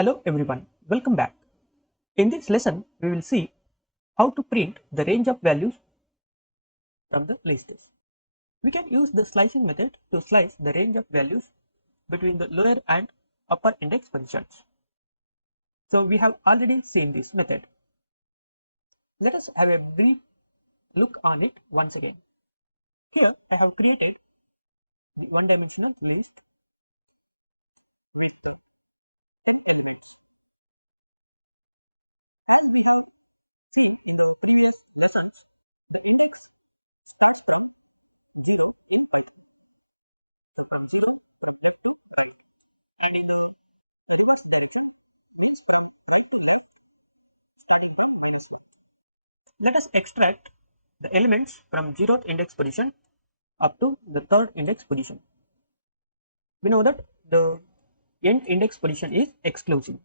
Hello everyone, welcome back. In this lesson, we will see how to print the range of values from the lists. We can use the slicing method to slice the range of values between the lower and upper index positions. So we have already seen this method. Let us have a brief look on it once again. Here I have created the one-dimensional list. Let us extract the elements from 0th index position up to the 3rd index position. We know that the end index position is exclusive.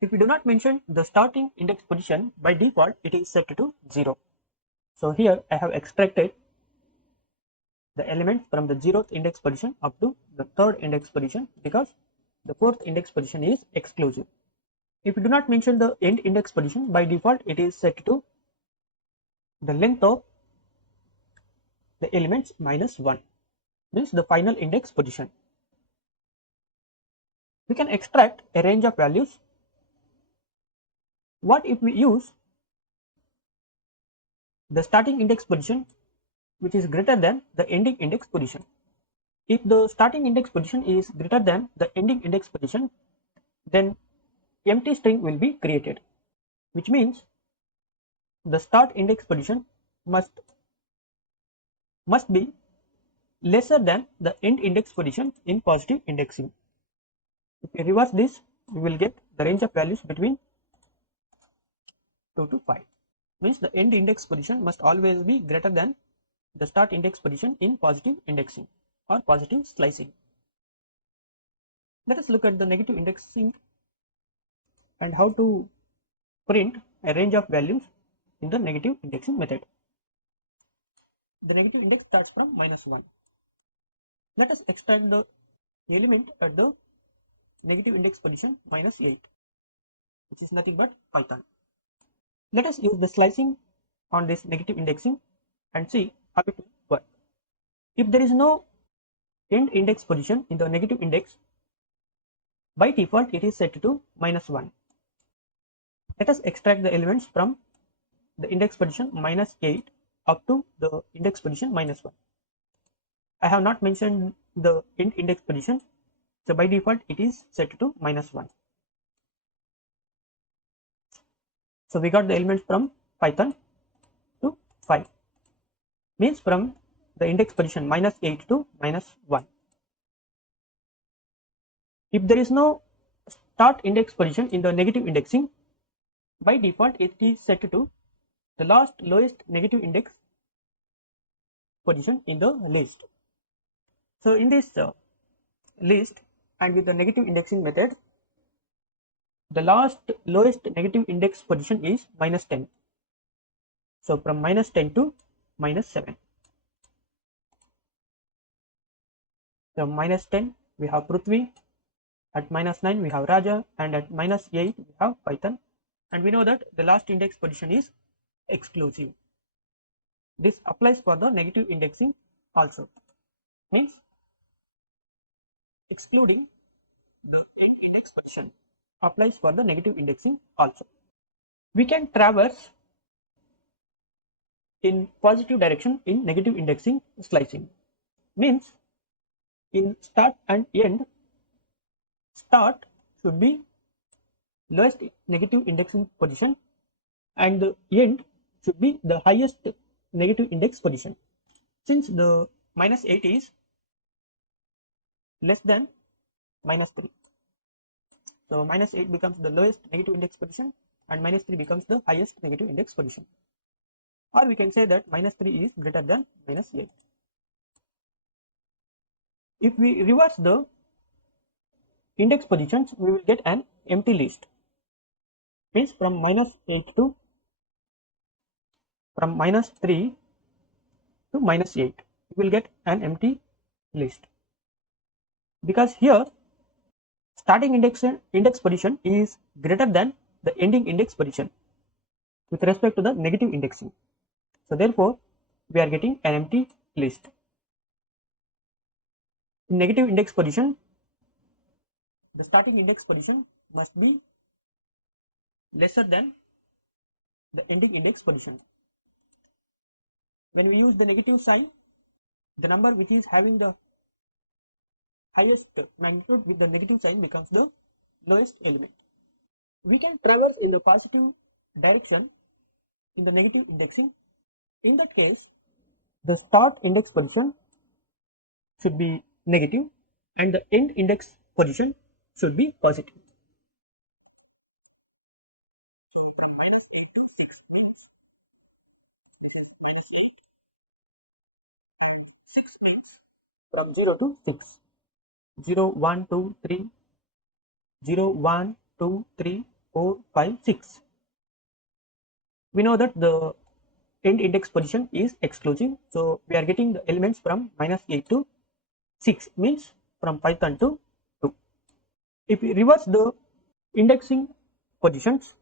If we do not mention the starting index position, by default it is set to 0. So here I have extracted the elements from the 0th index position up to the 3rd index position because the 4th index position is exclusive. If we do not mention the end index position, by default it is set to the length of the elements minus 1, means the final index position. We can extract a range of values. What if we use the starting index position which is greater than the ending index position? If the starting index position is greater than the ending index position, then empty string will be created, which means the start index position must be lesser than the end index position in positive indexing. If we reverse this, we will get the range of values between 2 to 5. Means the end index position must always be greater than the start index position in positive indexing or positive slicing. Let us look at the negative indexing and how to print a range of values in the negative indexing method. The negative index starts from -1. Let us extract the element at the negative index position -8, which is nothing but Python. Let us use the slicing on this negative indexing and see how it will work. If there is no end index position in the negative index, by default it is set to -1. Let us extract the elements from the index position -8 up to the index position -1. I have not mentioned the end index position, so by default it is set to -1. So we got the elements from Python to 5, means from the index position -8 to -1. If there is no start index position in the negative indexing, by default it is set to the lowest negative index position in the list. So in this list and with the negative indexing method, the lowest negative index position is -10. So from -10 to -7. So -10 we have Prithvi, at -9 we have Raja, and at -8 we have Python, and we know that the last index position is exclusive. This applies for the negative indexing also, means excluding the end index position applies for the negative indexing also. We can traverse in positive direction in negative indexing slicing, means in start and end, start should be lowest negative indexing position and the end should be the highest negative index position. Since the -8 is less than -3, so -8 becomes the lowest negative index position and -3 becomes the highest negative index position, or we can say that -3 is greater than -8. If we reverse the index positions, we will get an empty list, means from -8 to from -3 to -8 will get an empty list, because here starting index position is greater than the ending index position with respect to the negative indexing. So therefore we are getting an empty list. In negative index position, the starting index position must be lesser than the ending index position. When we use the negative sign, the number which is having the highest magnitude with the negative sign becomes the lowest element. We can traverse in the positive direction in the negative indexing. In that case, the start index position should be negative and the end index position should be positive. So from -8 to 6 means this is -8. 6 means from 0 to 6. 0, 1, 2, 3, 0, 1, 2, 3, 4, 5, 6. We know that the end index position is exclusive, so we are getting the elements from -8 to 6 means from Python to 2. If we reverse the indexing positions,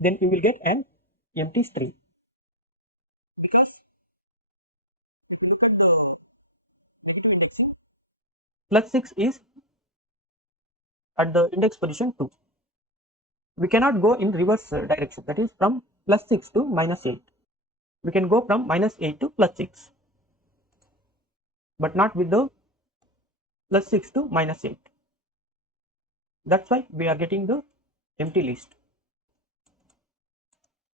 then we will get an empty string, because look at the negative indexing, +6 is at the index position 2. We cannot go in reverse direction, that is from +6 to -8. We can go from -8 to +6, but not with the +6 to -8. That's why we are getting the empty list.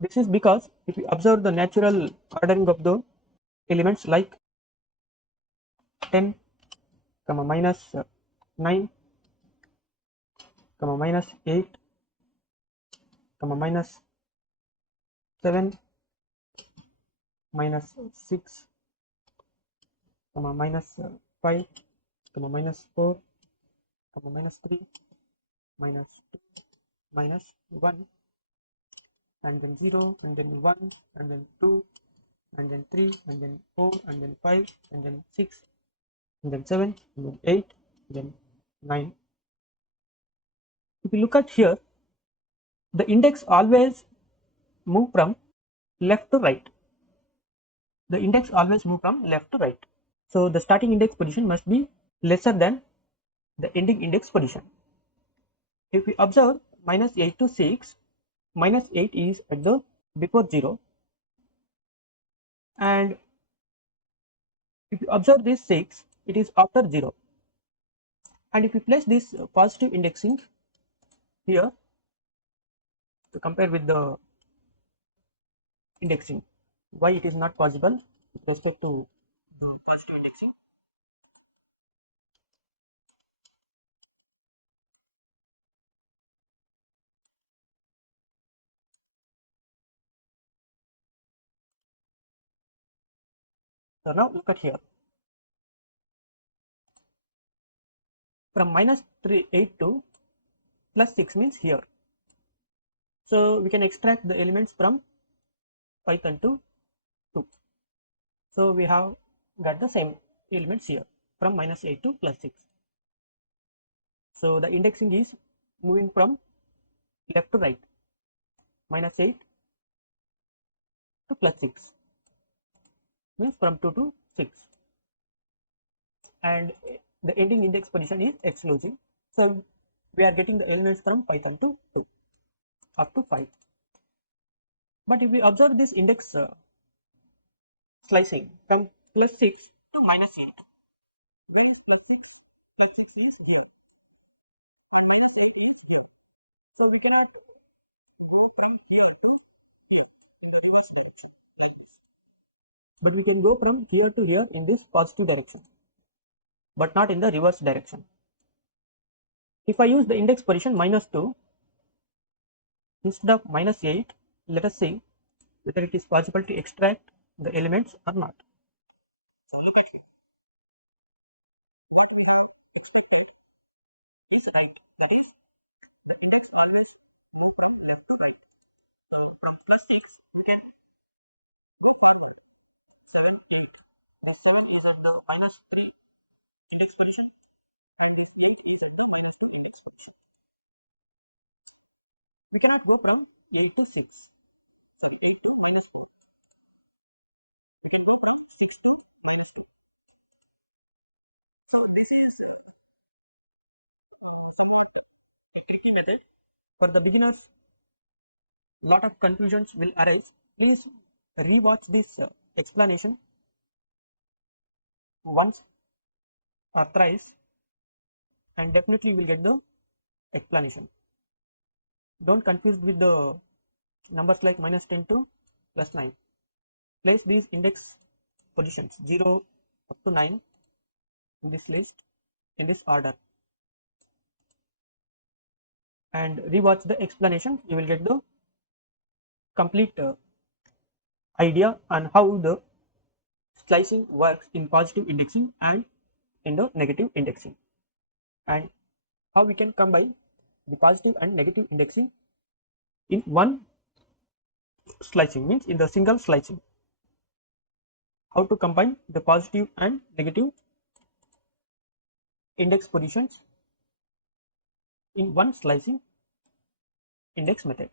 This is because if we observe the natural ordering of the elements like 10, -9, -8, -7, -6, -5, -4, -3, -2, -1, and then 0, and then 1, and then 2, and then 3, and then 4, and then 5, and then 6, and then 7, and then 8, and then 9. If you look at here, the index always move from left to right. The index always move from left to right. So the starting index position must be lesser than the ending index position. If we observe -8 to 6, -8 is at the before 0, and if you observe this 6, it is after 0. And if we place this positive indexing here to compare with the indexing, why it is not possible with respect to the positive indexing? So now look at here, from -8 to +6 means here. So we can extract the elements from Python to 2. So we have got the same elements here from -8 to +6. So the indexing is moving from left to right, -8 to +6 means from 2 to 6, and the ending index position is exclusive. So we are getting the elements from Python to 2 up to 5. But if we observe this index slicing from +6 to -8, where is +6? +6 is here and -8 is here. So we cannot go from here to here in the reverse direction like this. But we can go from here to here in this positive direction, but not in the reverse direction. If I use the index position -2 instead of -8, let us see whether it is possible to extract the elements or not. So look at here. What we have expected is right. That is, index always left to right. From +6 we can 7, 8, or 7 is comparison and group inside the multiple index function. We cannot go from 8 to 6. So 8 to minus 4. So this is a tricky method. For the beginners, lot of confusions will arise. Please rewatch this explanation once or thrice and definitely you will get the explanation. Don't confuse with the numbers like minus 10 to plus 9. Place these index positions 0 up to 9 in this list in this order and rewatch the explanation. You will get the complete idea on how the slicing works in positive indexing and in the negative indexing, and how we can combine the positive and negative indexing in one slicing, means in the single slicing. How to combine the positive and negative index positions in one slicing index method.